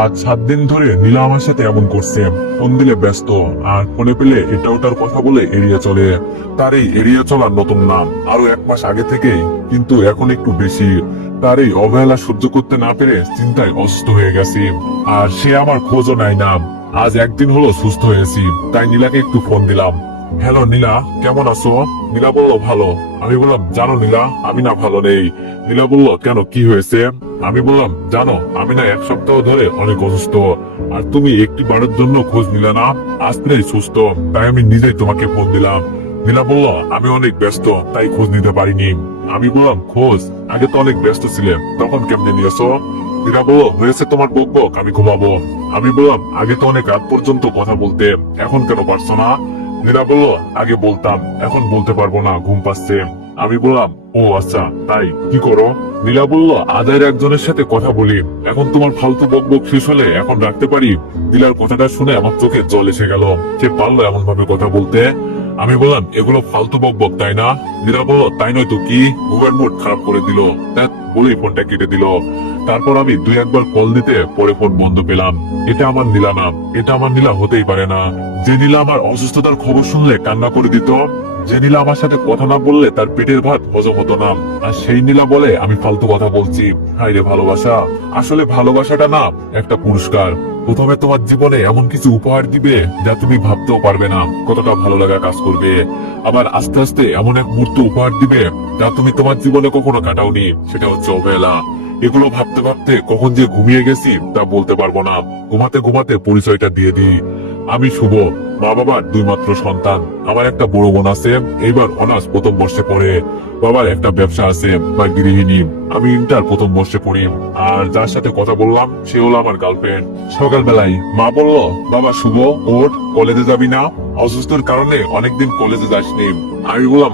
আজ 7 দিন ধরে নীলা আমার সাথে এমন করছে। ফোন দিলে ব্যস্ত, আর ফোনে পেলে এটা ওটার কথা বলে এড়িয়ে চলে। তার এই এড়িয়ে চলার নতুন নাম। আরো 1 মাস আগে থেকেই, কিন্তু এখন একটু বেশি। তার এই অবহেলা সহ্য করতে না পেরে চিন্তায় অসুস্থ হয়ে গেছি। আর সে আমার খোঁজও নাই না। আজ 1 দিন হলো সুস্থ হয়েছি, তাই নীলাকে একটু ফোন দিলাম। হ্যালো নীলা, কেমন আছো? নীলা বললো ভালো। আমি বললাম জানো নীলা, আমি না ভালো নেই। নীলা বলল কেন, কি হয়েছে? আমি বললাম জানো, আমি না 1 সপ্তাহ ধরে অনেক অসুস্থ। আর তুমি একটি বারের জন্য খোঁজ নিলে না। আজ প্রায় সুস্থ, তাই আমি নিজেই তোমাকে ফোন দিলাম। নীলা বলল আমি অনেক ব্যস্ত, তাই খোঁজ নিতে পারিনি। আমি বললাম খোঁজ আগে তো অনেক ব্যস্ত ছিলে, তখন কেমনে নিয়েছো? নীলা বলল হয়েছে তোমার বকবক, আমি ঘুমাবো। আমি বললাম আগে তো অনেক রাত পর্যন্ত কথা বলতে, এখন কেন পারছো না? নীলা বলল আগে বলতাম, এখন বলতে পারবো না, ঘুম পাচ্ছে। আমি বললাম ও আচ্ছা, তাই কি করো? নীলা বলল আদায়ের একজনের সাথে কথা বলি। এখন তোমার ফালতু বকবক শেষ হলে এখন রাখতে পারি? নীলার কথাটা শুনে আমার চোখে জল এসে গেল। সে পারলো এমন ভাবে কথা বলতে? আমি বললাম এগুলো ফালতু বকবক, তাই না? নীলা বলল তাই নয় তো কি, ঘুমের মুড খারাপ করে দিল, বলেই ফোনটা কেটে দিল। তারপর আমি 2-1 বার কল দিতে পরে ফোন বন্ধ পেলাম। এটা আমার নীলা না, এটা আমার নীলা হতেই পারে না। যে নীলা আমার অসুস্থতার খবর শুনলে কান্না করে দিত, যে নীলা আমার সাথে কথা না বললে তার পেটের ভাত হজম হতো না, আর সেই নীলা বলে আমি ফালতু কথা বলছি। হায় রে ভালোবাসা, আসলে ভালোবাসাটা না একটা পুরস্কার। প্রথমে তোমার জীবনে এমন কিছু উপহার দিবে যা তুমি ভাবতেও পারবে না কতটা ভালো লাগা কাজ করবে। আবার আস্তে আস্তে এমন এক মুহূর্ত উপহার দিবে যা তুমি তোমার জীবনে কখনো কাটাওনি, সেটা হচ্ছে অবহেলা। এগুলো ভাবতে ভাবতে কখন যে ঘুমিয়ে গেছি তা বলতে পারবো না। ঘুমাতে ঘুমাতে পরিচয়টা দিয়ে দিই। আমি শুভ, মা বাবার 2 মাত্র সন্তান। আমার একটা বড় বোন আছে, এইবার অনার্স প্রথম বর্ষে পড়ে। বাবার একটা ব্যবসা আছে বা গৃহিণী। আমি ইন্টার প্রথম বর্ষে পড়ি। আর যার সাথে কথা বললাম সে হলো আমার গার্লফ্রেন্ড। সকালবেলায় মা বলল বাবা শুভ ওঠ, কলেজে যাবি না? অসুস্থর কারণে অনেকদিন কলেজে যাসনি। আমি বললাম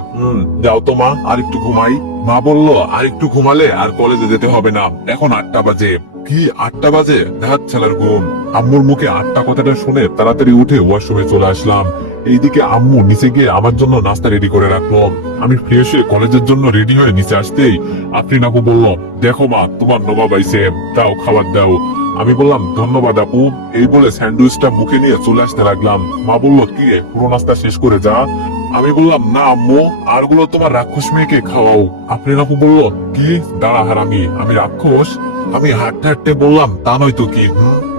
যাও তো মা, আর একটু ঘুমাই। মা বলল আর একটু ঘুমালে আর কলেজে যেতে হবে না, এখন 8টা বাজে। কি 8টা বাজে? ধাত ছেলার ঘুম। আম্মুর মুখে 8টা কথাটা শুনে তাড়াতাড়ি উঠে ওয়াশরুমে চলে আসলাম। এইদিকে আম্মু নিচে গিয়ে আমার জন্য নাস্তা রেডি করে রাখলো। আমি ফ্রেশ হয়ে কলেজের জন্য রেডি হয়ে নিচে আসতেই আফরিন আপু বলল দেখো মা, তোমার নবাব আইছে, দাও খাবার দাও। আমি বললাম ধন্যবাদ আপু। এই বলে স্যান্ডউইচটা মুখে নিয়ে চলে আসতে লাগলাম। মা বলল কি রে, পুরো নাস্তা শেষ করে যা। আমি বললাম না আম্মু, আরগুলো তোমার রাক্ষস মেয়েকে খাওয়াও। আফরিন আপু বলল কি, দাঁড়া হারামি, আমি রাক্ষস? আমি হাঁটতে হাঁটতে বললাম তা নয় তো কি,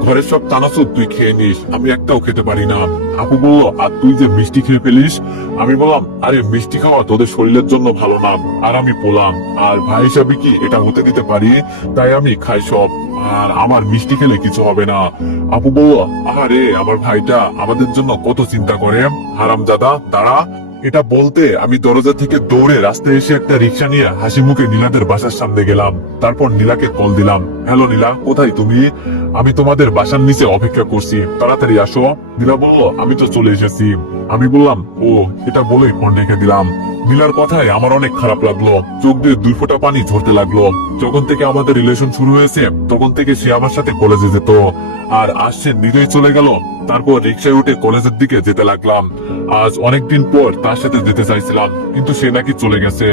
ঘরের সব চানাচুর তুই খেয়ে নিস, আমি একটাও খেতে পারি না। আপু বলল আর তুই যে মিষ্টি খেয়ে ফেলিস? আমি বললাম আরে মিষ্টি খাওয়া তোদের শরীরের জন্য ভালো না। আর আমি বললাম আর ভাই হিসাবে কি এটা হতে দিতে পারি? তাই আমি খাই সব, আর আমার মিষ্টি খেলে কিছু হবে না। আপু বলল আরে আমার ভাইটা আমাদের জন্য কত চিন্তা করে, হারামজাদা দাঁড়া। এটা বলতে আমি দরজা থেকে দৌড়ে রাস্তায় এসে একটা রিক্সা নিয়ে হাসি মুখে নীলাদের বাসার সামনে গেলাম। তারপর নীলাকে কল দিলাম, হ্যালো নীলা, কোথায় তুমি? আমি তোমাদের বাসার নিচে অপেক্ষা করছি, তাড়াতাড়ি আসো। নীলা বলল আমি তো চলে এসেছি। আমি বললাম ও, এটা বলেই ফোন রেখে দিলাম। নীলার কথায় আমার অনেক খারাপ লাগলো, চোখ দিয়ে 2 ফোঁটা পানি ঝরতে লাগলো। যখন থেকে আমাদের রিলেশন শুরু হয়েছে তখন থেকে সে আমার সাথে কলেজে যেত, আর আজ সে নিজেই চলে গেল। তারপর রিক্সায় উঠে কলেজের দিকে যেতে লাগলাম। আজ অনেকদিন পর তার সাথে যেতে চাইছিলাম, কিন্তু সে নাকি চলে গেছে।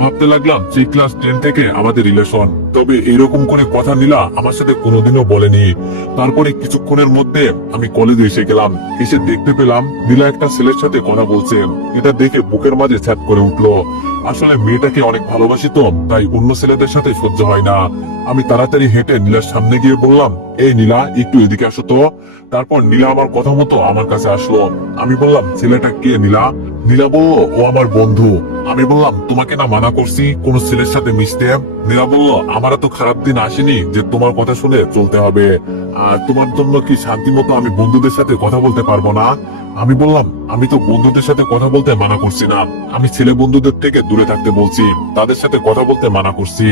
ভাবতে লাগলাম সেই ক্লাস 10 থেকে আমাদের রিলেশন, তবে এরকম করে কথা নীলা আমার সাথে কোনোদিনও বলেনি। তারপরে কিছুক্ষণের মধ্যে আমি কলেজে এসে গেলাম। এসে দেখতে পেলাম নীলা একটা ছেলের সাথে কথা বলছে। এটা দেখে বুকের মাঝে ছ্যাপ করে উঠলো। আসলে মেয়েটাকে অনেক ভালোবাসি তো, তাই অন্য ছেলেদের সাথে সহ্য হয় না। আমি তাড়াতাড়ি হেঁটে নীলার সামনে গিয়ে বললাম এই নীলা, একটু এদিকে আসো তো। তারপর নীলা আমার কথা মতো আমার কাছে আসলো। আমি বললাম ছেলেটা কে নীলা? নীলা বলল ও আমার বন্ধু। আমি বললাম তোমাকে না মানা করছি কোন ছেলের সাথে মিশতে? নীলা বলল আমার তো খারাপ দিন আসেনি যে তোমার কথা শুনে চলতে হবে, আর তোমার জন্য কি শান্তি মতো আমি বন্ধুদের সাথে কথা বলতে পারবো না? আমি বললাম আমি তো বন্ধুদের সাথে কথা বলতে মানা করছি না, আমি ছেলে বন্ধুদের থেকে দূরে থাকতে বলছি, তাদের সাথে কথা বলতে মানা করছি।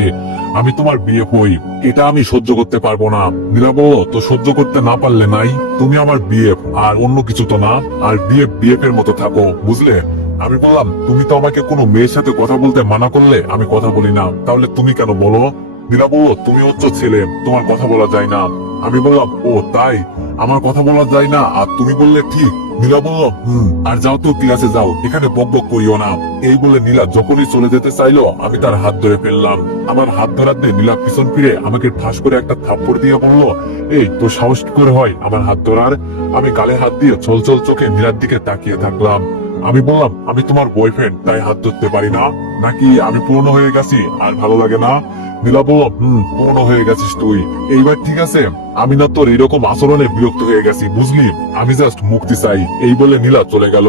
আমি তোমার বিয়ে হই, এটা আমি সহ্য করতে পারবো না। নীলা বলল তো সহ্য করতে না পারলে নাই, তুমি আমার বিয়ে, আর অন্য কিছু তো না। আর বিয়ে এর মতো থাকো, বুঝলে? আমি বললাম তুমি তো আমাকে কোনো মেয়ের সাথে কথা বলতে মানা করলে আমি কথা বলি না, তাহলে তুমি কেন বলো? নীলা বলল তুমি হচ্ছে ছেলে, তোমার কথা বলা যায় না। আমি বললাম ও তাই? আমার কথা বলা যায় না আর তুমি বললে ঠিক। নীলা বলল আর যাও তো ক্লাসে যাও, এখানে বক বক করিও না। এই বলে নীলা যখনই চলে যেতে চাইলো আমি তার হাত ধরে ফেললাম। আমার হাত ধরাতে নীলা পিছন ফিরে আমাকে ঠাস করে একটা থাপ্পড় দিয়ে বলল, এই তোর সাহস কি করে হয় আমার হাত ধরার? আমি গালে হাত দিয়ে চল চোখে নীলার দিকে তাকিয়ে থাকলাম। আমি বললাম, আমি তোমার বয়ফ্রেন্ড, তাই হাত ধরতে পারি না নাকি? আমি পুরনো হয়ে গেছি আর ভালো লাগে না? নীলা বলল, পুরনো হয়ে গেছিস তুই, এইবার ঠিক আছে? আমি না তোর এরকম আচরণে বিরক্ত হয়ে গেছি, বুঝলি? আমি জাস্ট মুক্তি চাই। এই বলে নীলা চলে গেল।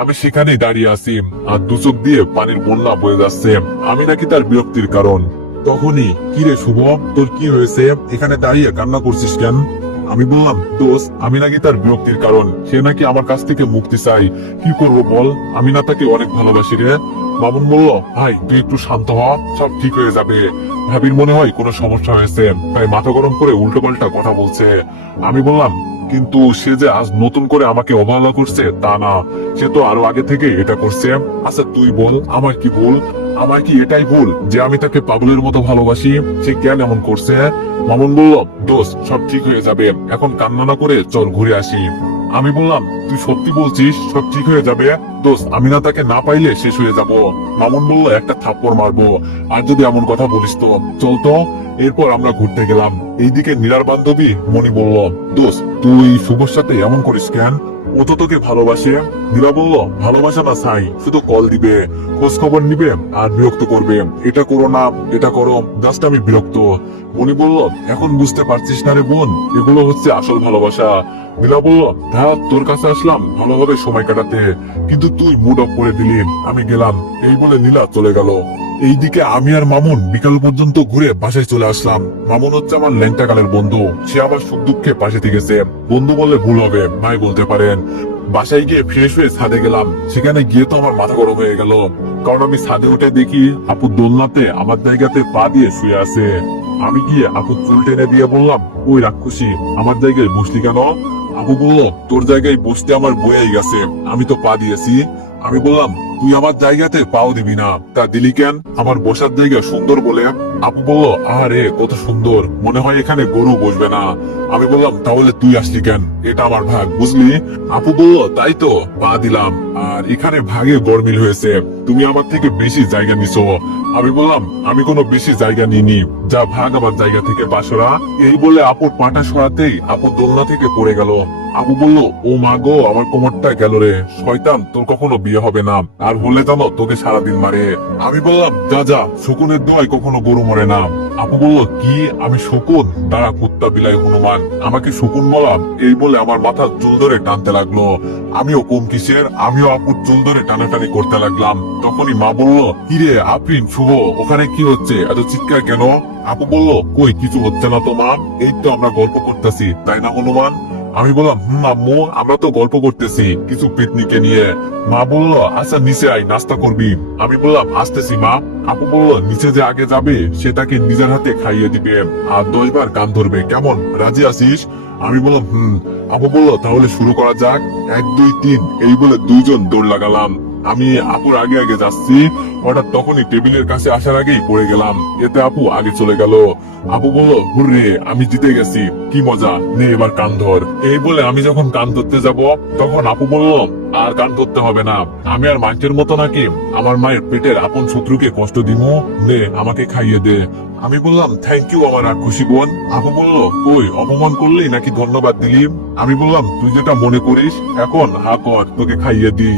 আমি সেখানেই দাঁড়িয়ে আছি আর দু চোখ দিয়ে পানির বন্যা বয়ে যাচ্ছে। আমি নাকি তার বিরক্তির কারণ। তখনই, কি রে শুভ, তোর কি হয়েছে? এখানে দাঁড়িয়ে কান্না করছিস কেন? আমি বললাম, দোস্ত, আমি নাকি তার বিরক্তির কারণ। সে নাকি আমার কাছ থেকে মুক্তি চাই। কি করব বল? আমি না তাকে অনেক ভালোবাসি রে। মামুন বলল, ভাই তুই একটু শান্ত হ, সব ঠিক হয়ে যাবে। ভাবির মনে হয় কোনো সমস্যা হয়েছে, তাই মাথা গরম করে উল্টো পাল্টা কথা বলছে। আমি বললাম, কিন্তু সে যে আজ নতুন করে আমাকে অবহেলা করছে তা না, সে তো আরো আগে থেকে এটা করছে। আচ্ছা তুই বল, আমার কি ভুল? আমার কি এটাই ভুল যে আমি তাকে পাগলের মতো ভালোবাসি? সে কেন এমন করছে? মামুন বলল, দোস্ত সব ঠিক হয়ে যাবে, এখন কান্না না করে চল ঘুরে আসি। আমি বললাম, তুই সত্যি বলছিস সব ঠিক হয়ে যাবে? দোস্ত, আমি না তাকে না পাইলে শেষ হয়ে যাব। মামুন বলল, একটা থাপ্পড় মারবো আর যদি এমন কথা বলিস তো। চল তো। এরপর আমরা ঘুরতে গেলাম। এইদিকে নীলার বান্ধবী মনি বলল, দোস্ত তুই শুভর সাথে এমন করিস কেন? ও তো তোকে ভালোবাসে। নীলা বলল, ভালোবাসা না ছাই, শুধু কল দিবে, খোঁজ খবর নিবে আর বিরক্ত করবে। এটা করো না, এটা করো, জাস্ট আমি বিরক্ত। উনি বলল, এখন বুঝতে পারছিস না রে বোন, এগুলো হচ্ছে আসল ভালোবাসা। নীলা বলল, হ্যাঁ তোর কাছে আসলাম ভালোভাবে সময় কাটাতে, কিন্তু তুই মুড অফ করে দিলি। আমি গেলাম। এই বলে নীলা চলে গেল। এইদিকে আমি আর মামুন বিকাল পর্যন্ত ঘুরে বাসায় চলে আসলাম। মামুন হচ্ছে আমার ল্যাংটা কালের বন্ধু, সে আমার সুখ দুঃখে পাশে থেকেছে। বন্ধু বললে ভুল হবে, মাই বলতে পারেন। বাসায় গিয়ে ফ্রেশ হয়ে ছাদে গেলাম। সেখানে গিয়ে তো আমার মাথা গরম হয়ে গেল, কারণ আমি ছাদে উঠে দেখি আপু দোলনাতে আমার জায়গাতে পা দিয়ে শুয়ে আছে। আমি গিয়ে আপু চুল টেনে দিয়ে বললাম, ওই রাক্ষসী, আমার জায়গায় বসলি কেন? আপু বলল, তোর জায়গায় বসতে আমার বয়েই গেছে, আমি তো পা দিয়েছি। আমি বললাম, তুই আমার জায়গাতে পাও দিবি না, তা দিলি কেন? আমার বসার জায়গা সুন্দর বলে। আপু বলল, আরে কত সুন্দর, মনে হয় এখানে গরু বসবে না। আমি বললাম, তাহলে তুই আসলি কেন? এটা আমার ভাগ, বুঝলি? আপু বলল, তাই তো, পা দিলাম। আর এখানে ভাগে গরমিল হয়েছে, তুমি আমার থেকে বেশি জায়গা নিছো। আমি বললাম, আমি কোনো বেশি জায়গা নিইনি, যা ভাগ আমার জায়গা থেকে বাসরা। এই বলে আপুর পাটা সরাতেই আপু দোলনা থেকে পড়ে গেল। আপু বলল, ও মা গো, আমার কোমরটা গেল রে। শয়তান, তোর কখনো বিয়ে হবে না, আর হলে জানো তোকে সারাদিন মারে। আমি বললাম, যা যা, শকুনের দোয়ায় কখনো গরু মরে না। আপু বলল, কি আমি শকুন? দাঁড়া কুত্তা বিলাই হনুমান, আমাকে শকুন বলা? এই বলে আমার মাথার চুল ধরে টানতে লাগলো। আমিও কম কিসের, আমিও আপুর চুল ধরে টানাটানি করতে লাগলাম। তখনই মা বলল, কিরে আফরিন, শুভ, ওখানে কি হচ্ছে? এত চিৎকার কেন? আপু বলল, কই কিছু হচ্ছে না তো মা, এই তো আমরা গল্প করতেছি, তাই না হনুমান? আমি বললাম, আম্মু, আমরা তো গল্প করতেছি কিছু পিকনিকে নিয়ে। মা বলল, আচ্ছা নিচে আয়, নাস্তা করবি। আমি বললাম, আসতেছি মা। আপু বলল, নিচে যে আগে যাবে সেটাকে নিজের হাতে খাইয়ে দিবে আর 10 বার কান ধরবে, কেমন? রাজি আছিস? আমি বললাম, আপু বলল, তাহলে শুরু করা যাক, 1 2 3। এই বলে দুইজন দৌড় লাগালাম। আমি আপুর আগে আগে যাচ্ছি, হঠাৎ তখনই টেবিলের কাছে আসার আগেই পড়ে গেলাম। এতে আপু আগে চলে গেল। আপু বলল, হুররে, আমি জিতে গেছি, কি মজা, নে এবার কান ধর। এই বলে আমি যখন কান ধরতে যাব, তখন আপু বলল, আর কান ধরতে হবে না, আমি আর মাইকের মতো নাকি আমার মায়ের পেটের আপন শত্রুকে কষ্ট দিব? নে আমাকে খাইয়ে দে। আমি বললাম, থ্যাংক ইউ আমার খুশি বোন। আপু বলল, ওই অপমান করলি নাকি ধন্যবাদ দিলি? আমি বললাম, তুই যেটা মনে করিস, এখন হা কর, তোকে খাইয়ে দি।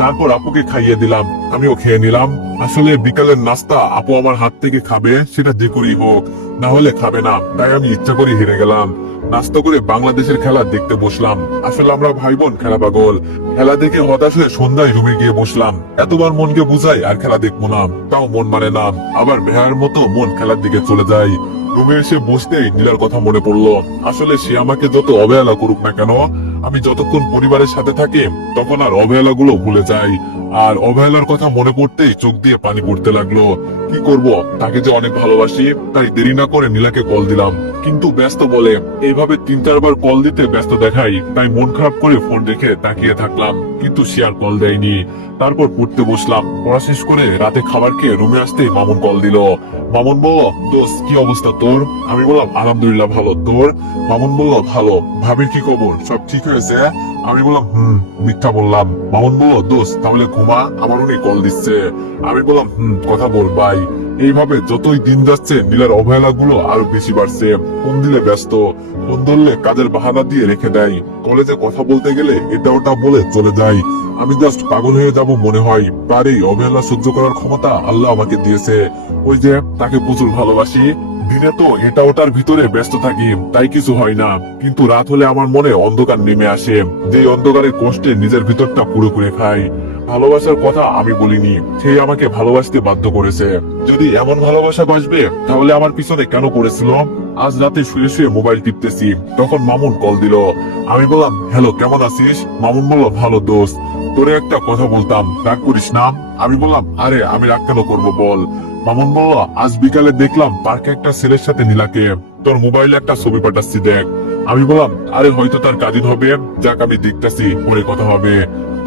তারপর আপুকে খাইয়ে দিলাম, আমিও খেয়ে নিলাম। আসলে বিকালের নাস্তা আপু আমার হাত থেকে খাবে, সেটা যে করেই হোক, না হলে খাবে না, তাই আমি ইচ্ছা করে হেরে গেলাম। নাস্তা করে বাংলাদেশের খেলা দেখতে বসলাম। আসলে আমরা ভাই বোন খেলা পাগল। খেলা দেখে হতাশ হয়ে সন্ধ্যায় রুমে গিয়ে বসলাম। এতবার মনকে বুঝাই আর খেলা দেখবো না, তাও মন মানে না। আবার ভেড়ার মতো মন খেলার দিকে চলে যায়। রুমে এসে বসতেই নীলার কথা মনে পড়লো। আসলে সে আমাকে যত অবহেলা করুক না কেন, আমি যতক্ষণ পরিবারের সাথে থাকি তখন আর অবহেলা গুলো ভুলে যাই। আর অবহেলার কথা মনে পড়তেই চোখ দিয়ে পানি পড়তে লাগলো। কি করব, তাকে যে অনেক ভালোবাসি, তাই দেরি না করে নীলাকে কল দিলাম। কিন্তু ব্যস্ত বলে এইভাবে 3-4 বার কল দিতে ব্যস্ত দেখাই, তাই মন খারাপ করে ফোন রেখে তাকিয়ে থাকলাম, কিন্তু সে আর কল দেয়নি। তারপর পড়তে বসলাম। পড়া শেষ করে রাতে খাবার খেয়ে রুমে আসতেই মামুন কল দিল। মামুন বলল, দোস্ত কি অবস্থা তোর? আমি বললাম আলহামদুলিল্লাহ ভালো, তোর? মামুন বলল, ভালো। ভাবির কি খবর, সব ঠিক হয়েছে? আমি বললাম মিথ্যা বললাম। মামুন বলল, দোস্ত তাহলে ঘুমা, আমার উনি কল দিচ্ছে। আমি বললাম কথা বল ভাই। এইভাবে যতই দিন যাচ্ছে নীলার অবহেলা গুলো আরো বেশি বাড়ছে। ফোন দিলে ব্যস্ত, ফোন ধরলে কাজের বাহানা দিয়ে রেখে দেয়, কলেজে কথা বলতে গেলে এটা ওটা বলে চলে যায়। আমি জাস্ট পাগল হয়ে যাব মনে হয়। তার এই অবহেলা সহ্য করার ক্ষমতা আল্লাহ আমাকে দিয়েছে। ওই যে তাকে প্রচুর ভালোবাসি, দিনে তো এটা ওটার ভিতরে ব্যস্ত থাকি, তাই কিছু হয় না। কিন্তু রাত হলে আমার মনে অন্ধকার নেমে আসে, যে অন্ধকারের কষ্টে নিজের ভিতরটা পুরো করে খাই। ভালোবাসার কথা আমি বলিনি, সে আমাকে ভালোবাসতে বাধ্য করেছে। যদি এমন ভালোবাসা বাসবে তাহলে আমার পিছনে কেন পড়েছিল? আজ রাতে শুয়ে শুয়ে মোবাইল টিপতেছি, তখন মামুন কল দিল। আমি বললাম, হ্যালো কেমন আছিস? মামুন বলল, ভালো দোস্ত, তোরে একটা কথা বলতাম, রাগ করিস না? আমি বললাম, আরে আমি রাগ কেন করবো বল। মামুন বলল, আজ বিকালে দেখলাম পার্কে একটা ছেলের সাথে নীলাকে, তোর মোবাইলে একটা ছবি পাঠাচ্ছি দেখ। আমি বললাম, আরে হয়তো তার কাজিন হবে, যাক আমি দেখতেছি, পরে কথা হবে।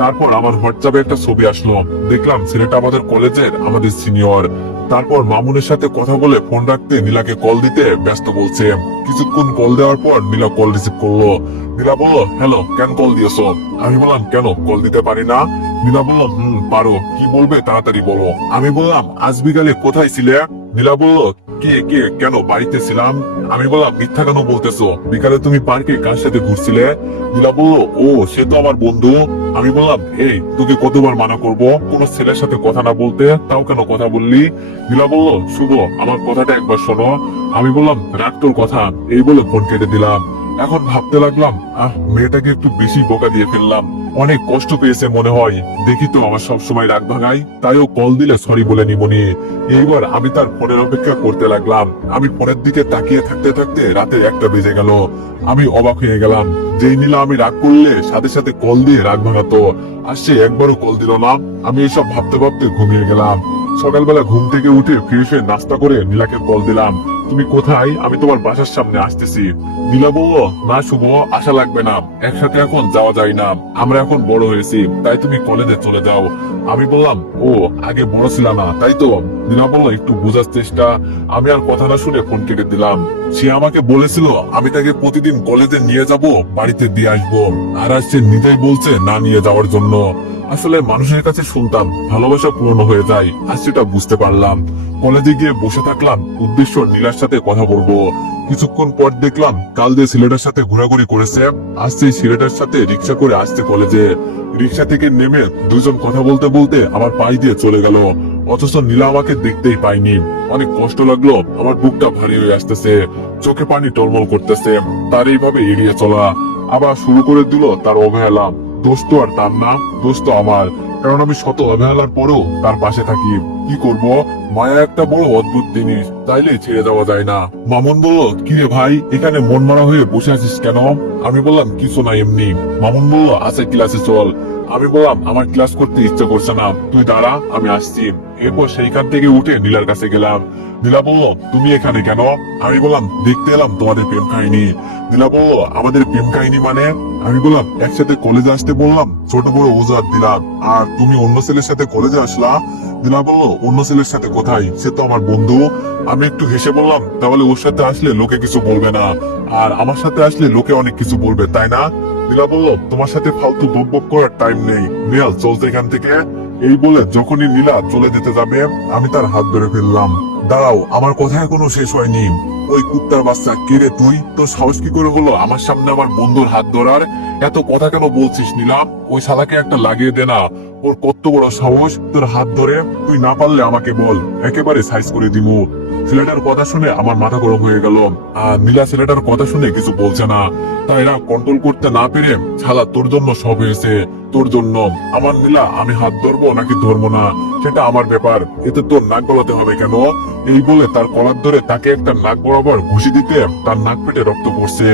তারপর আমার হোয়াটসঅ্যাপে একটা ছবি আসলো, দেখলাম ছেলেটা আমাদের কলেজের, আমাদের সিনিয়র। তারপর মামুনের সাথে কথা বলে ফোন রাখতে নীলাকে কল দিতে ব্যস্ত বলছে। কিছুক্ষণ কল দেওয়ার পর নীলা কল রিসিভ করলো। নীলা বলল, হ্যালো কেন কল দিয়েছো? আমি বললাম, কেন কল দিতে পারি না? নীলা বলল, পারো, কি বলবে তাড়াতাড়ি বলো। আমি বললাম, আজ বিকালে কোথায় ছিলে? নীলা বলল, কে কে কেন, বাড়িতে ছিলাম। আমি বললাম, মিথ্যা কেন বলতেছো? বিকালে তুমি পার্কে কার সাথে ঘুরছিলে? নীলা বলল, ও সে তো আমার বন্ধু। আমি বললাম, এই তোকে কতবার মানা করব কোন ছেলের সাথে কথা না বলতে, তাও কেন কথা বললি? নীলা বলল, শুভ আমার কথাটা একবার শোনো। আমি বললাম, রাখ তোর কথা, এই বলে ফোন কেটে দিলাম। এখন ভাবতে লাগলাম, মেয়েটাকে একটু বেশি বোকা দিয়ে ফেললাম, অনেক কষ্ট পেয়েছে মনে হয়। দেখি তো আমার সবসময় রাগ ভাঙাই, তাই ও কল দিলে সরি বলে নিবনি। এইবার আমি তার ফোনের অপেক্ষা করতে লাগলাম। আমি ফোনের দিকে তাকিয়ে থাকতে থাকতে রাতে 1টা বেজে গেল। আমি অবাক হয়ে গেলাম, যেই নীলা আমি রাগ করলে সাথে সাথে কল দিয়ে রাগ ভাঙাতো, আর সে একবারও কল দিল না। আমি এসব ভাবতে ভাবতে ঘুমিয়ে গেলাম। সকালবেলা ঘুম থেকে উঠে ফ্রেশ হয়ে নাস্তা করে নীলাকে কল দিলাম, তুমি কোথায়? আমি তোমার বাসার সামনে আসতেছি। নীলা বলল, না শুভ, আশা লাগবে না, একসাথে এখন যাওয়া যায় না, আমরা এখন বড় হয়েছি, তাই তুমি কলেজে চলে যাও। আমি বললাম, ও আগে বড় ছিল না তাই তো? নীলা বলল, একটু বোঝার চেষ্টা। আমি আর কথা না শুনে ফোন কেটে দিলাম। সে আমাকে বলেছিল আমি তাকে প্রতিদিন কলেজে নিয়ে যাব, বাড়িতে দিয়ে আসবো, আর আজ সে নিজেই বলছে না নিয়ে যাওয়ার জন্য। আসলে মানুষের কাছে শুনতাম ভালোবাসা পূর্ণ হয়ে যায়, আজ সেটা বুঝতে পারলাম। কলেজে গিয়ে বসে থাকলাম, উদ্দেশ্য নীলার সাথে কথা বলবো। কিছুক্ষণ পর দেখলাম কাল যে ছেলেটার সাথে ঘোরাঘুরি করেছে, আজ সেই ছেলেটার সাথে রিক্সা করে আসছে কলেজে। রিক্সা থেকে নেমে দুজন কথা বলতে বলতে আমার পাশ দিয়ে চলে গেল, অথচ নীলা আমাকে দেখতেই পাইনি। অনেক কষ্ট লাগলো, আমার বুকটা ভারী হয়ে আসতেছে, চোখে পানি টলমল করতেছে। তার এইভাবে এড়িয়ে চলা আবার শুরু করে দিল তার অবহেলা। দোষ তো আর তার না, দোষ তো আমার, কারণ আমি শত অবহেলার পরেও তার পাশে থাকি। কি করব, মায়া একটা বড় অদ্ভুত জিনিস, চাইলে ছেড়ে দেওয়া যায় না। মামুন বলল, কিরে ভাই এখানে মন মারা হয়ে বসে আছিস কেন? আমি বললাম, কিছু না এমনি। মামুন বলল, আচ্ছা ক্লাসে চল। আমি বললাম, আমার ক্লাস করতে ইচ্ছে করছে না, তুই দাঁড়া আমি আসছি। এরপর সেইখান থেকে উঠে নীলার কাছে গেলাম। নীলা বলল, তুমি এখানে কেন? আমি বললাম, দেখতে এলাম তোমাদের প্রেম কাহিনী। নীলা বলল, আমাদের প্রেম কাহিনী মানে? আমি বললাম, একসাথে কলেজে আসতে বললাম, ছোট বড় অজুহাত দিলাম, আর তুমি অন্য ছেলের সাথে কলেজে আসলা। নীলা বলল, অন্য ছেলের সাথে কোথায়, সে তো আমার বন্ধু। আমি একটু হেসে বললাম, তাহলে ওর সাথে আসলে লোকে কিছু বলবে না, আর আমার সাথে আসলে লোকে অনেক কিছু বলবে, তাই না? নীলা বলল, তোমার সাথে ফালতু বকবক করার টাইম নেই, নেয়াল চলতে এখান থেকে। এই বলে যখনই নীলা চলে যেতে যাবে আমি তার হাত ধরে ফেললাম। দাঁড়াও, আমার কথা এখনো শেষ হয়নি। ওই কুত্তার বাচ্চা, কে রে তুই? তোর সাহস কি করে হলো আমার সামনে আমার বন্ধুর হাত ধরার? এত কথা কেন বলছিস নীলা? ওই শালাকে একটা লাগিয়ে দে না, ওর কত বড় সাহস তোর হাত ধরে। তুই না পারলে আমাকে বল, একেবারে সাইজ করে দিমু। ছেলেটার কথা শুনে আমার মাথা গরম হয়ে গেল, আর নীলা ছেলেটার কথা শুনে কিছু বলছে না। তাই এরা কন্ট্রোল করতে না পেরে, শালা তোর জন্য সব হয়েছে, তোর জন্য। আমার নীলা, আমি হাত ধরবো নাকি ধরবো না সেটা আমার ব্যাপার, এতে তোর নাক গলাতে হবে কেন? এই বলে তার কলার ধরে তাকে একটা নাক বরাবর ঘুষি দিতে তার নাক পেটে রক্ত পড়ছে।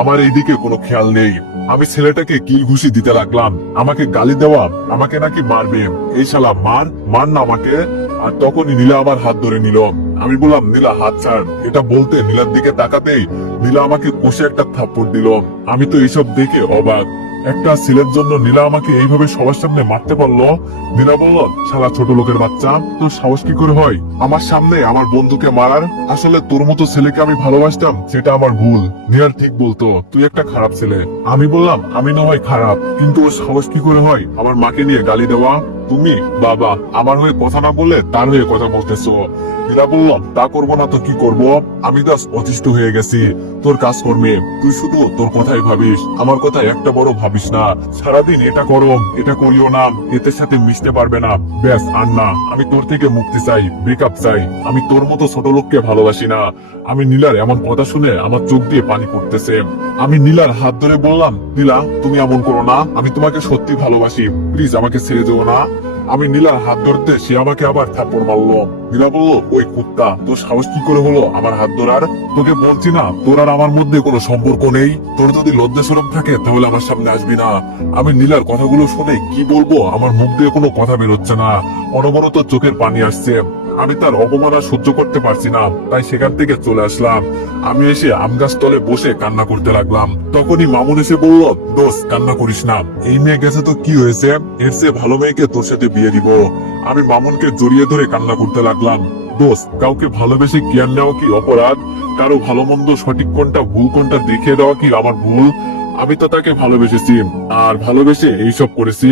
আমার এইদিকে কোনো খেয়াল নেই, আমি ছেলেটাকে কিল ঘুষি দিতে লাগলাম, আমাকে গালি দেওয়া, আমাকে নাকি মারবে। এই শালা মার মার না আমাকে। আর তখনই নীলা আমার হাত ধরে নিল। আমি বললাম, নীলা হাত ছাড়। এটা বলতে নীলার দিকে তাকাতেই নীলা আমাকে কষে একটা থাপ্পড় দিল। আমি তো এইসব দেখে অবাক। একটা ছেলের জন্য নীলা আমাকে এইভাবে সবার সামনে মারতে পারলো। নীলা বলল, শালা ছোট লোকের বাচ্চা, তোর সাহস কি করে হয় আমার সামনে আমার বন্ধুকে মারার? আসলে তোর মতো ছেলেকে আমি ভালোবাসতাম, সেটা আমার ভুল। নীলার ঠিক বলতো, তুই একটা খারাপ ছেলে। আমি বললাম, আমি না হয় খারাপ, কিন্তু ওর সাহস কি করে হয় আমার মাকে নিয়ে গালি দেওয়া? তুমি বাবা আমার হয়ে কথা না বলে তার হয়ে কথা বলতেছো। নীলা বললাম, তা করবো না তো কি করব? আমি তো অতিষ্ঠ হয়ে গেছি তোর কাজকর্মে। তুই শুধু তোর কথাই ভাবিস, আমার কথা একটা বড় ভাবিস না। সারাদিন এটা করো এটা করিও না, এদের সাথে মিশতে পারবে না, ব্যাস আর না। আমি তোর থেকে মুক্তি চাই, ব্রেকআপ চাই। আমি তোর মতো ছোট লোককে ভালোবাসি না। আমি নীলার এমন কথা শুনে আমার চোখ দিয়ে পানি পড়তেছে। আমি নীলার হাত ধরে বললাম, নীলা তুমি এমন করো না, আমি তোমাকে সত্যি ভালোবাসি, প্লিজ আমাকে ছেড়ে যেও না। আমি নীলার হাত ধরতে সে আমাকে আবার থাপ্পড় মারলো। নীলা বললো, ওই কুত্তা, তোর সাহস কি করে হলো আমার হাত ধরার? তোকে বলছি না তোর আর আমার মধ্যে কোনো সম্পর্ক নেই? তোর যদি লজ্জা শরম থাকে তাহলে আমার সামনে আসবি না। আমি নীলার কথাগুলো শুনে কি বলবো, আমার মুখ দিয়ে কোনো কথা বেরোচ্ছে না, অনবরত চোখের পানি আসছে। আমি তার অপমান আর সহ্য করতে পারছি না, তাই সেখান থেকে চলে আসলাম। আমি এসে আম গাছ তলে বসে কান্না করতে লাগলাম। তখনই মামুন এসে বলল, দোস্ত কান্না করিস না, এই মেয়ে গেছে তো কি হয়েছে, এর চেয়ে ভালো মেয়েকে তোর সাথে বিয়ে দিব। আমি মামুনকে জড়িয়ে ধরে কান্না করতে লাগলাম। দোস্ত কাউকে ভালোবেসে কেয়ার নেওয়া কি অপরাধ? কারো ভালো মন্দ সঠিক কোনটা ভুল কোনটা দেখিয়ে দেওয়া কি আমার ভুল? আমি তো তাকে ভালোবেসেছি আর ভালোবেসে এইসব করেছি।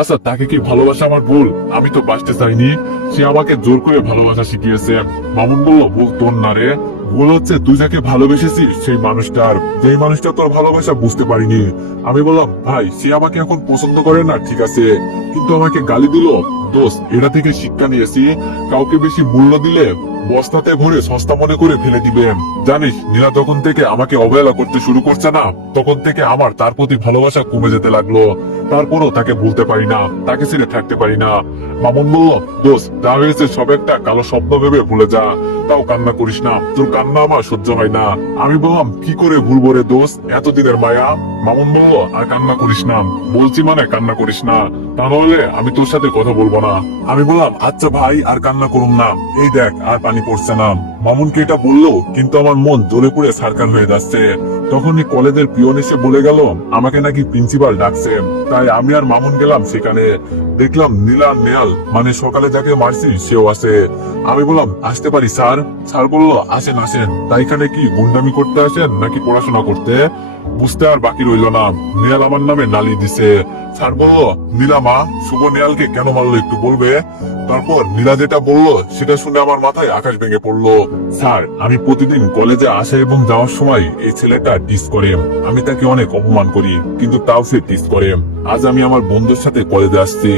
আচ্ছা তাকে কি ভালোবাসা আমার ভুল? আমি তো বাঁচতে চাইনি, সে আমাকে জোর করে ভালোবাসা শিখিয়েছে। মামুন বলল, ভুল তোর না রে, ভুল হচ্ছে তুই যাকে ভালোবেসেছিস সেই মানুষটার, যেই মানুষটা তোর ভালোবাসা বুঝতে পারিনি। আমি বললাম, ভাই সে আমাকে এখন পছন্দ করে না ঠিক আছে, কিন্তু আমাকে গালি দিল। দোস্ত এটা থেকে শিক্ষা নিয়েছি, কাউকে বেশি মূল্য দিলে বস্তাতে ভরে সস্তা মনে করে ফেলে দিবেন। জানিস নীলা যখন থেকে আমাকে অবহেলা করতে শুরু করছে না, তখন থেকে আমার তার প্রতি ভালোবাসা কমে যেতে লাগলো। তারপরও তাকে ভুলতে পারি না, তাকে ছেড়ে থাকতে পারি না। মামুন বলল, দোস্ত যা হয়েছে সব একটা কালো স্বপ্ন ভেবে ভুলে যা, তাও কান্না করিস না, তোর কান্না আমার সহ্য হয় না। আমি বললাম, কি করে ভুলবো রে দোস্ত, এতদিনের মায়া। মামুন বলল, আর কান্না করিস না, বলছি মানে কান্না করিস না, তা নইলে আমি তোর সাথে কথা বলবো না। আমি বললাম, আচ্ছা ভাই আর কান্না করুন না, এই দেখ আর পানি পড়ছে না। মামুনকে এটা বললো, কিন্তু আমার মন জ্বলে পুড়ে সারকার হয়ে যাচ্ছে। তখনই কলেজের পিয়ন এসে বলে গেল আমাকে নাকি প্রিন্সিপাল ডাকছে। তাই আমি আর মামুন গেলাম সেখানে। দেখলাম নীলা নেয়াল মানে সকালে যাকে মারছি সেও আছে। আমি বললাম, আসতে পারি স্যার? স্যার বললো, আসেন আসেন। তাই এখানে কি গুন্ডামি করতে আসেন নাকি পড়াশোনা করতে? বুঝতে আর বাকি রইল না, নেয়াল আমার নামে নালি দিছে। স্যার বললো, নীলা মা শুভ নেয়ালকে কেন মারলো একটু বলবে? তারপর নীলা যেটা বললো সেটা শুনে আমার মাথায় আকাশ ভেঙে পড়লো। স্যার আমি প্রতিদিন কলেজে আসা এবং যাওয়ার সময় এই ছেলেটা টিস করে, আমি তাকে অনেক অপমান করি, কিন্তু তাও সে টিস করে। আজ আমি আমার বন্ধুর সাথে কলেজে আসছি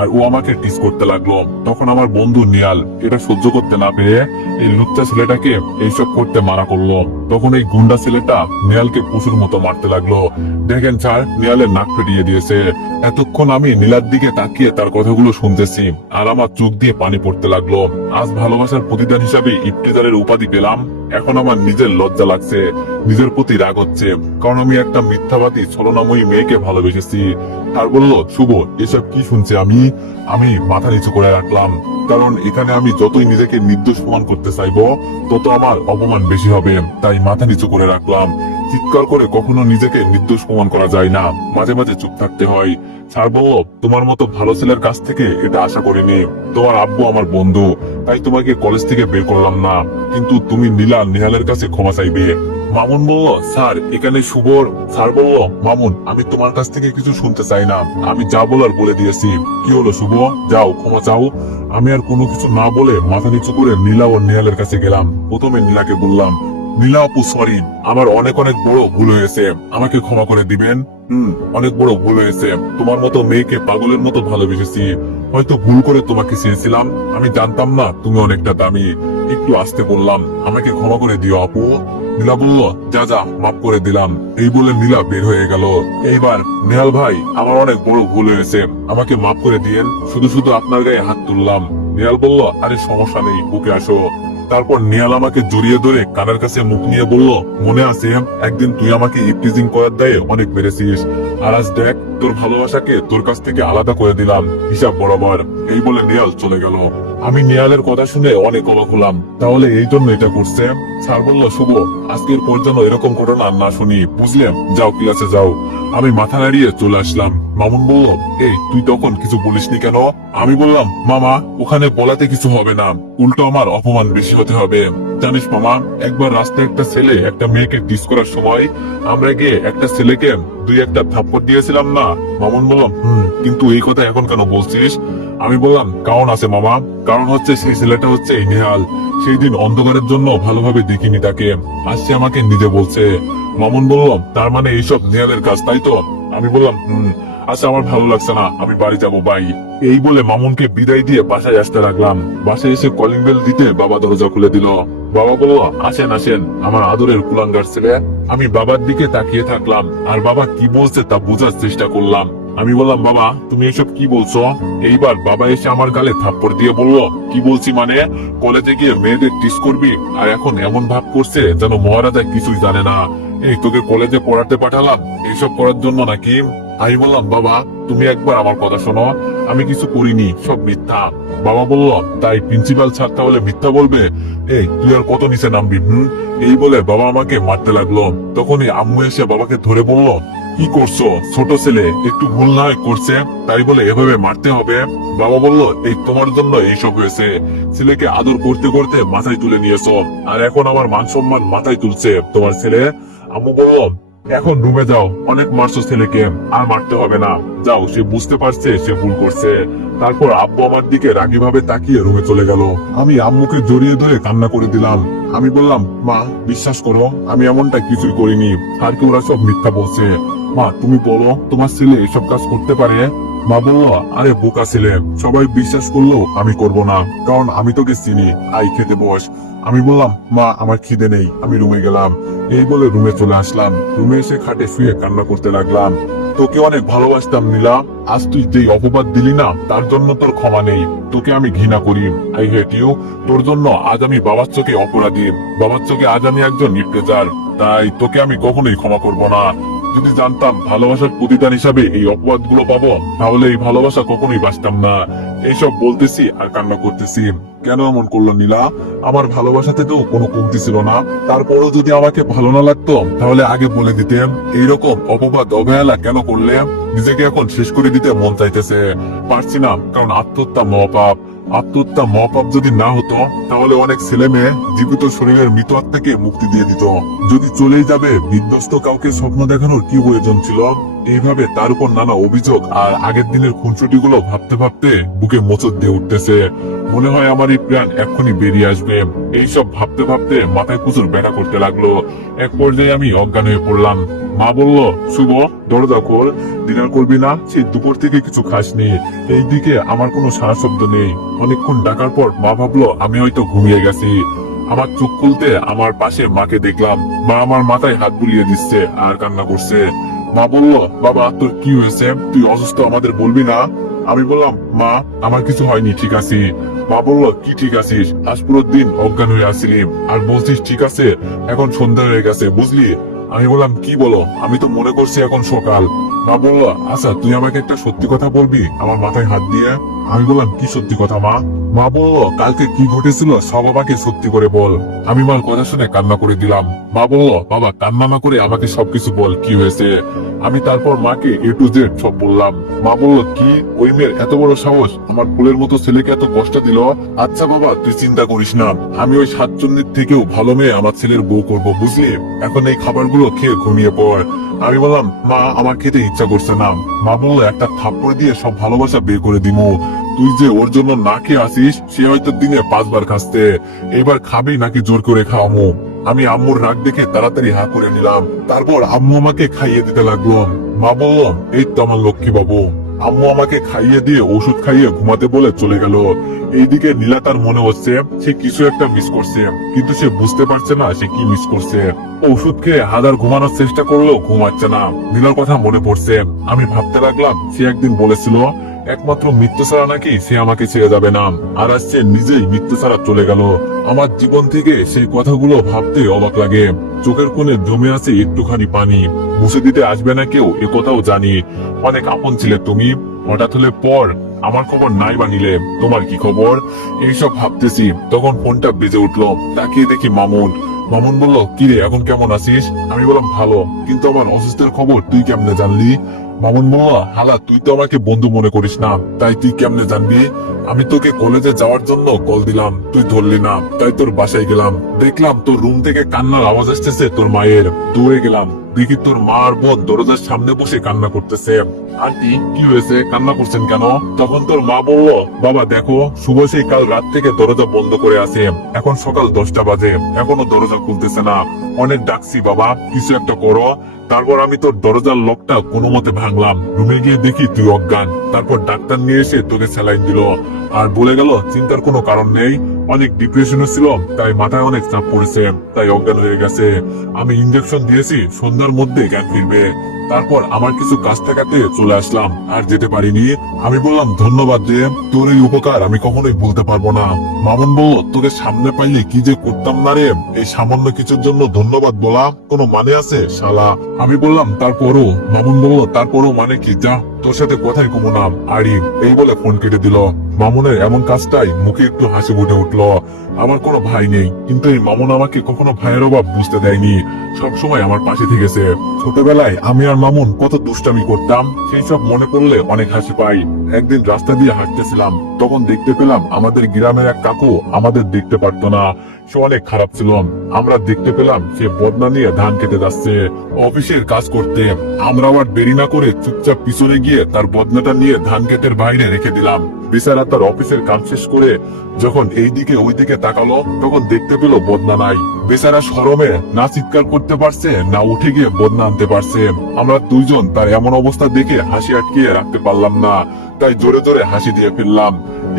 আর ও আমাকে টিস করতে লাগলো। তখন আমার বন্ধু নিয়াল এটা সহ্য করতে না পেরে এই লুচ্চা ছেলেটাকে এইসব করতে মানা করলো। তখন এই গুন্ডা ছেলেটা নিয়ালকে পশুর মতো মারতে লাগলো। দেখেন স্যার, নিয়ালের নাক ফেটিয়ে দিয়েছে। এতক্ষণ আমি নীলার দিকে তাকিয়ে তার কথাগুলো শুনতেছি আর আমার চোখ দিয়ে পানি পড়তে লাগলো। আজ ভালোবাসার প্রতিদান হিসাবে ইফতেজারের উপাধি পেলাম। এখন আমার নিজের লজ্জা লাগছে, নিজের প্রতি রাগ হচ্ছে, কারণ আমি একটা মিথ্যাবাদী ছলনাময়ী মেয়েকে ভালোবেসেছি। আর বললো, শুভ এসব কি শুনছে আমি মাথা নিচু করে রাখলাম, কারণ এখানে আমি যতই নিজেকে নির্দোষ প্রমাণ করতে চাইবো তত আমার অপমান বেশি হবে। তাই মাথা নিচু করে রাখলাম। চিৎকার করে কখনো নিজেকে নির্দোষ প্রমাণ করা যায় না, মাঝে মাঝে চুপ থাকতে হয়। স্যার বলল, তোমার মতো ভালো ছেলের কাছ থেকে এটা আশা করিনি। তোমার আব্বু আমার বন্ধু, তাই তোমাকে কলেজ থেকে বের করলাম না, কিন্তু তুমি নীলা নেহালের কাছে ক্ষমা চাইবে। মামুন বলল, স্যার এখানে শুভর। স্যার বলল, মামুন আমি তোমার কাছ থেকে কিছু শুনতে চাই না, আমি যা বলার বলে দিয়েছি। কি হলো শুভ, যাও ক্ষমা চাও। আমি আর কোনো কিছু না বলে মাথা নিচু করে নীলা ও নেহালের কাছে গেলাম। প্রথমে নীলাকে বললাম, নীলা আপু সরি, আমার অনেক অনেক বড় ভুল হয়েছে, আমাকে ক্ষমা করে দিবেন। অনেক বড় ভুল হয়েছে, তোমার মতো মেয়েকে পাগলের মতো ভালোবেসেছি, হয়তো ভুল করে তোমাকে চেয়েছিলাম, আমি জানতাম না তুমি অনেকটা দামি। একটু আসতে বললাম, আমাকে ক্ষমা করে দিও আপু। নীলা বলল, যা যা মাফ করে দিলাম। এই বলে নীলা বের হয়ে গেল। এইবার নেহাল ভাই, আমার অনেক বড় ভুল হয়েছে, আমাকে মাফ করে দিয়েন, শুধু শুধু আপনার গায়ে হাত তুললাম। নেহাল বলল, আরে সমস্যা নেই, বুকে আসো। তারপর নিহাল আমাকে জড়িয়ে ধরে কানের কাছে মুখ নিয়ে বলল, মনে আছে একদিন তুই আমাকে ইপটিজিং করার দায়ে অনেক মেরেছিস, আর আজ দেখ তোর ভালোবাসাকে তোর কাছ থেকে আলাদা করে দিলাম হিসাব বরাবর। এই বলে নিহাল চলে গেল। আমি নিহালের কথা শুনে অনেক অবাক হলাম। তাহলে এই জন্য এটা করছে? স্যার বলল, শুভ, আজকের পর যেন এরকম ঘটনা আর না শুনি, বুঝলেন? যাও ক্লাসে যাও। আমি মাথা নাড়িয়ে চলে আসলাম। মামুন বলল, এই তুই তখন কিছু বলিসনি কেন? আমি বললাম, মামা ওখানে বলাতে কিছু হবে না, উল্টো আমার অপমান বেশি হতে হবে। জানিস মামা, একবার রাস্তায় একটা ছেলে একটা মেয়েকে ডিস করার সময় আমরা গিয়ে একটা ছেলেকে দুই একটা থাপ্পড় দিয়েছিলাম না? মামুন বললাম, কিন্তু এই কথা এখন কেন বলছিস? আমি বললাম, কারণ আছে মামা। কারণ হচ্ছে সেই ছেলেটা হচ্ছে এই নেহাল। সেই দিন অন্ধকারের জন্য ভালোভাবে দেখিনি তাকে, আজ সে আমাকে নিজে বলছে। মামুন বলল, তার মানে এইসব নেহালের কাজ, তাই তো? আমি বললাম, আচ্ছা আমার ভালো লাগছে না, আমি বাড়ি যাবো, বাই। এই বলে মামুনকে বিদায় দিয়ে বাসায় আসতে লাগলাম। বাসায় এসে কলিং বেল দিতে বাবা দরজা খুলে দিল। বাবা বলল, আসেন আসেন আমার আদরের কুলাঙ্গার ছেলে। আমি বাবার দিকে তাকিয়ে থাকলাম, আর বাবা কি বলছে তা বোঝার চেষ্টা করলাম। আমি বললাম, বাবা তুমি এসব কি বলছো? এইবার বাবা এসে আমার গালে থাপ্পড় দিয়ে বলল, কি বলছি মানে? কলেজে গিয়ে মেয়েদের টিস করবি, আর এখন এমন ভাব করছে যেন মহারাজা কিছুই জানে না। এই তোকে কলেজে পড়াতে পাঠালাম এইসব করার জন্য নাকি? আমি বললাম, বাবা তুমি একবার আমার কথা শোনো, আমি কিছু করিনি, সব মিথ্যা। বাবা বলল, তাই প্রিন্সিপাল স্যার তাহলে মিথ্যা বলবে? এই তুই আর কত নিচে নামবি? এই বলে বাবা আমাকে মারতে লাগলো। তখনই আম্মু এসে বাবাকে ধরে বলল, কি করছো? ছোট ছেলে একটু ভুল না হয় করছে, তাই বলে এভাবে মারতে হবে? বাবা বলল, এই তোমার জন্য এইসব হয়েছে। ছেলেকে আদর করতে করতে মাথায় তুলে নিয়েছো, আর এখন আমার মান সম্মান মাথায় তুলছে তোমার ছেলে। আম্মু বলল, এখন রুমে যাও, অনেক মারছো ছেলেকে, আর মারতে হবে না, যাও, সে বুঝতে পারছে সে ভুল করছে। তারপর আব্বু আমার দিকে রাগী ভাবে তাকিয়ে রুমে চলে গেল। আমি আম্মুকে জড়িয়ে ধরে কান্না করে দিলাম। আমি বললাম, মা বিশ্বাস করো, আমি এমনটা কিছুই করিনি, আর কি ওরা সব মিথ্যা বলছে। মা তুমি বলো, তোমার ছেলে এসব কাজ করতে পারে? মা বলল, আরে বোকা ছেলে, সবাই বিশ্বাস করলেও আমি করব না, কারণ আমি তোকে চিনি, আই খেতে বস। আমি বললাম, মা আমার খিদে নেই, আমি রুমে গেলাম। এই বলে রুমে চলে আসলাম। রুমে এসে খাটে শুয়ে কান্না করতে লাগলাম। তোকে অনেক ভালোবাসতাম নীলা, আজ তুই যেই অপবাদ দিলি না, তার জন্য তোর ক্ষমা নেই। তোকে আমি ঘৃণা করি, আই হেট ইউ। তোর জন্য আজ আমি বাবার চোখে অপরাধী, বাবার চোখে আজ আমি একজন নির্যাতক, তাই তোকে আমি কখনোই ক্ষমা করব না। যদি জানতাম ভালোবাসার প্রতিদান হিসাবে এই অপবাদ গুলো পাবো, তাহলে এই ভালোবাসা কখনোই বাঁচতাম না। এইসব বলতেছি আর কান্না করতেছি। কেন এমন করলো নীলা? আমার ভালোবাসাতে তো কোনো কমতি ছিল না। তারপরও যদি আমাকে ভালো না লাগতো তাহলে আগে বলে দিতেন। এইরকম অপবাদ অবহেলা কেন করলে? নিজেকে এখন শেষ করে দিতে মন চাইতেছে, পারছি না, কারণ আত্মহত্যা মহাপাপ। আত্মহত্যা মহাপাপ যদি না হতো, তাহলে অনেক ছেলে মেয়ে জীবিত শরীরের মৃত আত্মাকে মুক্তি দিয়ে দিত। যদি চলেই যাবে, বিধ্বস্ত কাউকে স্বপ্ন দেখানোর কি প্রয়োজন ছিল? এইভাবে তার উপর নানা অভিযোগ আর আগের দিনের খুনসুটি গুলো ভাবতে ভাবতে বুকে মোচড় দিয়ে উঠতেছে। মনে হয় আমার এই প্রাণ এক্ষুনি বেরিয়ে আসবে। এইসব ভাবতে ভাবতে মাথায় প্রচুর ব্যথা করতে লাগলো। এক পর্যায়ে আমি অজ্ঞান হয়ে পড়লাম। মা বলল, শুভ দরজা খোল, ডিনার করবি না? সেই দুপুর থেকে কিছু খাসনি। এইদিকে আমার কোনো সারা শব্দ নেই। অনেকক্ষণ ডাকার পর মা ভাবলো আমি হয়তো ঘুমিয়ে গেছি। আমার চোখ খুলতে আমার পাশে মাকে দেখলাম। মা আমার মাথায় হাত বুলিয়ে দিচ্ছে আর কান্না করছে। মা বলল, বাবা তোর কি হয়েছে? তুই অসুস্থ, আমাদের বলবি না? আমি বললাম, মা আমার কিছু হয়নি, ঠিক আছি। মা বলল, কি ঠিক আছিস? আজ পুরো দিন অজ্ঞান হয়ে আসছিলি, আর বলছিস ঠিক আছে? এখন সন্ধ্যা হয়ে গেছে, বুঝলি? আমি বললাম, কি বলো? আমি তো মনে করছি এখন সকাল। মা বলল, আচ্ছা তুই আমাকে একটা সত্যি কথা বলবি আমার মাথায় হাত দিয়ে? আমি বললাম, কি সত্যি কথা মা? মা বলল, কালকে কি ঘটেছিল সব আমাকে সত্যি করে বল। আমি মার কথা শুনে কান্না করে দিলাম। মা বলল, বাবা কান্না না করে আমাকে সবকিছু বল, কি হয়েছে? আমি তারপর মাকে A to Z সব বললাম। মা বলল, কি ওই মেয়ের এত বড় সাহস আমার ফুলের মতো ছেলেকে এত কষ্ট দিল? আচ্ছা বাবা তুই চিন্তা করিস না, আমি ওই সাতচন্নির থেকেও ভালো মেয়ে আমার ছেলের বউ করবো, বুঝলি? এখন এই খাবারগুলো খেয়ে ঘুমিয়ে পড়। আমি বললাম, মা আমার খেতে ইচ্ছা করছে না। মা বললো, একটা থাপ্পড় দিয়ে সব ভালোবাসা বের করে দিমু। তুই যে ওর জন্য না খেয়ে আসিস, সে হয়তো দিনে 5 বার খাচ্ছে, এবার খাবি নাকি জোর করে খাওয়ামো? আমি আম্মুর রাগ দেখে তাড়াতাড়ি হা করে নিলাম। তারপর আম্মু আমাকে খাইয়ে দিতে লাগলো। মা বলল, এই তো আমার লক্ষ্মী বাবু। আম্মু আমাকে খাইয়ে দিয়ে ওষুধ খাইয়ে ঘুমাতে বলে চলে গেল। এইদিকে নীলা তার মনে হচ্ছে সে কিছু একটা মিস করছে, কিন্তু সে বুঝতে পারছে না সে কি মিস করছে। ওষুধ খেয়ে হাজার ঘুমানোর চেষ্টা করলেও ঘুমাচ্ছে না। নীলার কথা মনে পড়ছে। আমি ভাবতে লাগলাম সে একদিন বলেছিল একমাত্র মৃত্যু ছাড়া নাকি সে আমাকে ছেড়ে যাবে না, আর আজ সে নিজেই মৃত্যু ছাড়া চলে গেল। আমার জীবন থেকে সেই কথাগুলো ভাবতে অবাক লাগে। চোখের কোণে জমে আছে একটুখানি পানি। মুছে দিতে আসবে না কেউ, এ কথাও জানি। অনেক আপন ছিলে তুমি, হঠাৎ হলে পর আমার খবর নাই বা নিলে। তোমার কি খবর? এইসব ভাবতেছি, তখন ফোনটা বেজে উঠলো। তাকিয়ে দেখি মামুন। মামুন বলল, কিরে এখন কেমন আছিস? আমি বললাম, ভালো, কিন্তু আমার অসুস্থের খবর তুই কেমনে জানলি? মামুন বলল, হালা তুই তো আমাকে বন্ধু মনে করিস না, তাই তুই কেমনে জানবি? আমি তোকে কলেজে যাওয়ার জন্য কল দিলাম, তুই ধরলি না, তাই তোর বাসায় গেলাম। দেখলাম তোর রুম থেকে কান্নার আওয়াজ আসতেছে তোর মায়ের। দৌড়ে গেলাম, দেখি তোর মা আর বোন দরজার সামনে বসে কান্না করতেছে। আন্টি কি হয়েছে, কান্না করছেন কেন? তখন তোর মা বলল, বাবা দেখো, শুভ সেই কাল রাত থেকে দরজা বন্ধ করে আছে, এখন সকাল 10টা বাজে, এখনো দরজা খুলতেছে না। অনেক ডাকছি বাবা, কিছু একটা করো। তারপর আমি তোর দরজার লকটা কোনো মতে ভাঙলাম, রুমে গিয়ে দেখি তুই অজ্ঞান। তারপর ডাক্তার নিয়ে এসে তোকে স্যালাইন দিল, আর বলে গেল চিন্তার কোনো কারণ নেই, অনেক ডিপ্রেশনে ছিল, তাই মাথায় অনেক চাপ পড়েছে, তাই অজ্ঞান হয়ে গেছে। আমি ইঞ্জেকশন দিয়েছি, সন্ধ্যার মধ্যে জ্ঞান ফিরবে। তারপর আমার কিছু কাজ থাকাতে চলে আসলাম, আর যেতে পারিনি। আমি বললাম, ধন্যবাদ রে, তোর এই উপকার আমি কখনোই ভুলতে পারবো না। মামুন বলল, তোকে সামনে পাইলে কি যে করতাম না রে, এই সামান্য কিছুর জন্য ধন্যবাদ বলা কোনো মানে আছে শালা? আমি বললাম, তারপরও। মামুন বলল, তারপরও মানে কি, যা তোর সাথে কথাই কমো না আরি। এই বলে ফোন কেটে দিল। মামুনের এমন কাজটাই মুখে একটু হাসি ফুটে উঠলো। আমার কোনো ভাই নেই, কিন্তু এই মামুন আমাকে কখনো ভাইয়ের অভাব বুঝতে দেয়নি, সবসময় আমার পাশে থেকেছে। ছোটবেলায় আমি আর মামুন কত দুষ্টামি করতাম, সেই সব মনে পড়লে অনেক হাসি পাই। একদিন রাস্তা দিয়ে হাঁটতেছিলাম, তখন দেখতে পেলাম আমাদের গ্রামের এক কাকু আমাদের দেখতে পারতো না, সে অনেক খারাপ ছিল। আমরা দেখতে পেলাম সে বদনা নিয়ে ধান খেতে যাচ্ছে অফিসের কাজ করতে। আমরা আবার দেরি না করে চুপচাপ পিছনে গিয়ে তার বদনাটা নিয়ে ধান ক্ষেতের বাইরে রেখে দিলাম। বেচারা তার অফিসের কাজ শেষ করে যখন এইদিকে ওইদিকে তাকালো, তখন দেখতে পেল বদনা নাই। বেচারা শরমে না চিৎকার করতে পারছে, না উঠে গিয়ে বদনা আনতে পারছে। আমরা দুইজন তার এমন অবস্থা দেখে হাসি আটকিয়ে রাখতে পারলাম না, তাই জোরে জোরে হাসি দিয়ে ফেললাম।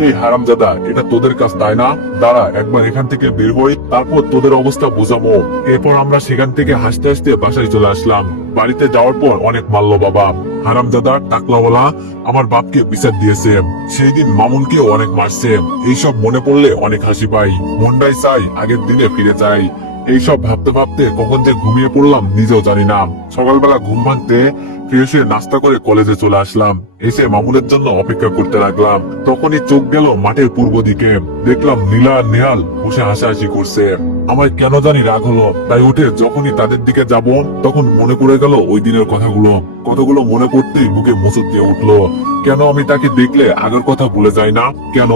এই হারামজাদা, এটা তোদের কাজ তাই না? দাঁড়া একবার এখান থেকে বের হই, তারপর তোদের অবস্থা বোঝাবো। এরপর আমরা সেখান থেকে হাসতে হাসতে বাসায় চলে আসলাম। বাড়িতে যাওয়ার পর অনেক মারলো বাবা। হারামজাদা টাকলাওয়ালা আমার বাপকে বিচার দিয়েছে, সেই দিন মামুনকেও অনেক মারছে। এইসব মনে পড়লে অনেক হাসি পাই, মনটাই চাই আগের দিনে ফিরে যাই। এইসব ভাবতে ভাবতে কখন যে ঘুমিয়ে পড়লাম নিজেও জানি না। সকালবেলা ঘুম ভাঙতে ফ্রেশ হয়ে নাস্তা করে কলেজে চলে আসলাম। এসে মামুনের জন্য অপেক্ষা করতে লাগলাম। তখনই চোখ গেল মাঠের পূর্ব দিকে, দেখলাম নীলা আর নেহাল বসে হাসাহাসি করছে। আমার কেন জানি রাগ হলো, তাই উঠে যখনই তাদের দিকে যাব, তখন মনে পড়ে গেল ওই দিনের কথাগুলো মনে পড়তেই বুকে মোচড় দিয়ে উঠলো। কেন আমি তাকে দেখলে আগের কথা ভুলে যাই না? কেন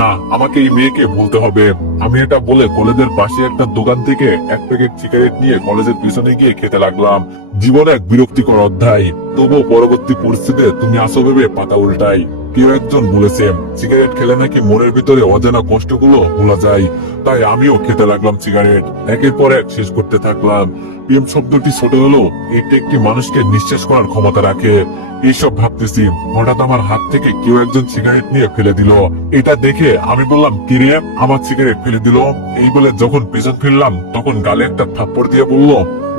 না, আমাকে এই মেয়েকে ভুলতে হবে। আমি এটা বলে কলেজের পাশে একটা দোকান থেকে এক প্যাকেট সিগারেট নিয়ে কলেজের পিছনে গিয়ে খেতে লাগলাম। জীবনে এক বিরক্তিকর অধ্যায়, তবুও পরবর্তী পরিস্থিতিতে তুমি আসো ভেবে পাতা উল্টাই। কেউ একজন বলেছে সিগারেট খেলে নাকি মনের ভিতরে অজানা কষ্টগুলো ভোলা যায়, তাই আমিও খেতে লাগলাম সিগারেট। একের পর এক শেষ করতে থাকলাম। প্রেম শব্দটি ছোট হলো, এটা একটি মানুষকে নিঃশ্বাস করার ক্ষমতা রাখে। এইসব ভাবতেছি, হঠাৎ আমার হাত থেকে কেউ একজন সিগারেট নিয়ে ফেলে দিল। এটা দেখে আমি বললাম, কিরে আমার সিগারেট ফেলে দিল? এই বলে যখন পেছন ফিরলাম, তখন গালে একটা থাপ্পড় দিয়ে বলল,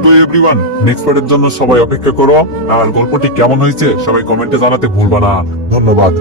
তো এভরিওয়ান, নেক্সট পার্টের জন্য সবাই অপেক্ষা করো। আর গল্পটি কেমন হয়েছে সবাই কমেন্টে জানাতে ভুলবা না। ধন্যবাদ।